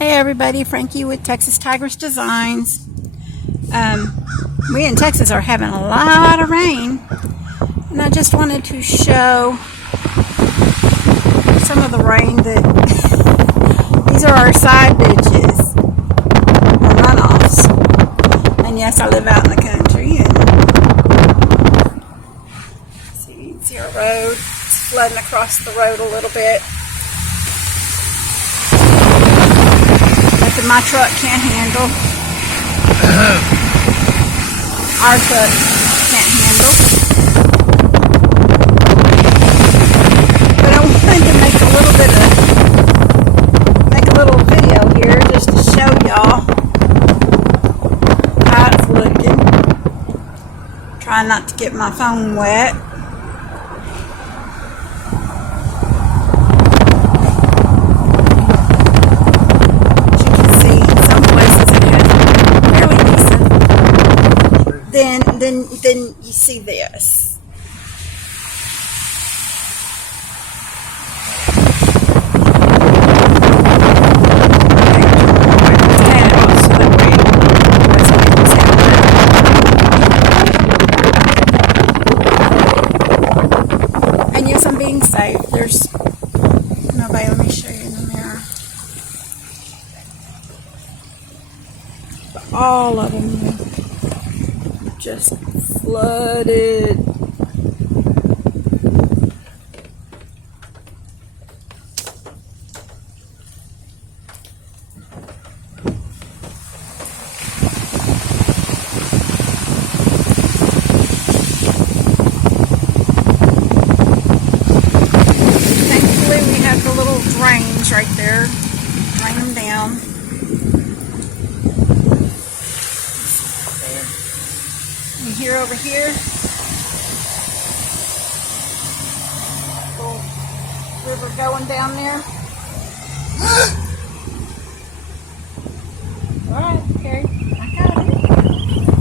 Hey everybody, Frankie with Texas Tigress Designs. We in Texas are having a lot of rain, and I just wanted to show some of the rain that these are our side ditches or runoffs. And yes, I live out in the country, and see our road. It's flooding across the road a little bit. Nothing my truck can't handle. Our truck can't handle. But I wanted to make a little video here just to show y'all how it's looking. Trying not to get my phone wet. Then you see this. And yes, I'm being safe. There's nobody. Let me show you in the mirror. But all of them just flooded. Thankfully we have the little drains right there. Drain them down. And here over here, little river going down there. Alright, okay, I got it.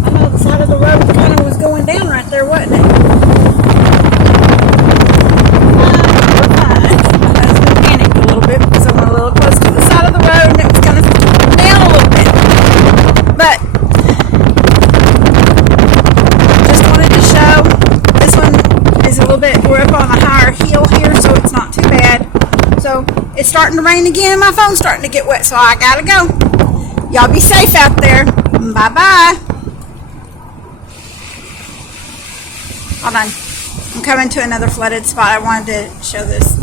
I know the side of the road kind of was going down right there, wasn't it? We're fine. My husband panicked a little bit because I went a little close to the side of the road and it was kind of down a little bit. But we're up on a higher hill here, so it's not too bad. So it's starting to rain again. My phone's starting to get wet, so I gotta go. Y'all be safe out there. Bye bye. Hold on, I'm coming to another flooded spot. I wanted to show this.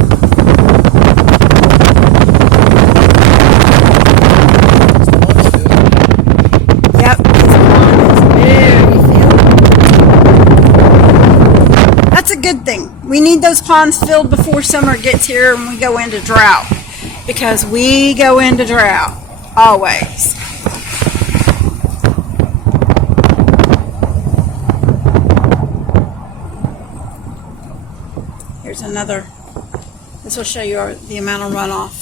Yep, that's a good thing. We need those ponds filled before summer gets here and we go into drought, because we go into drought always. Here's another. This will show you the amount of runoff.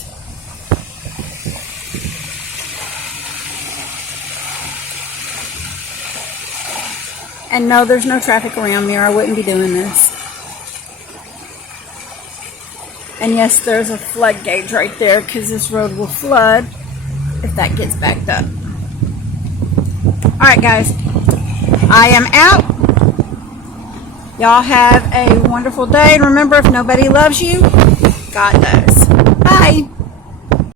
And no, there's no traffic around me or I wouldn't be doing this. And yes, there's a flood gauge right there because this road will flood if that gets backed up. Alright guys, I am out. Y'all have a wonderful day. And remember, if nobody loves you, God does.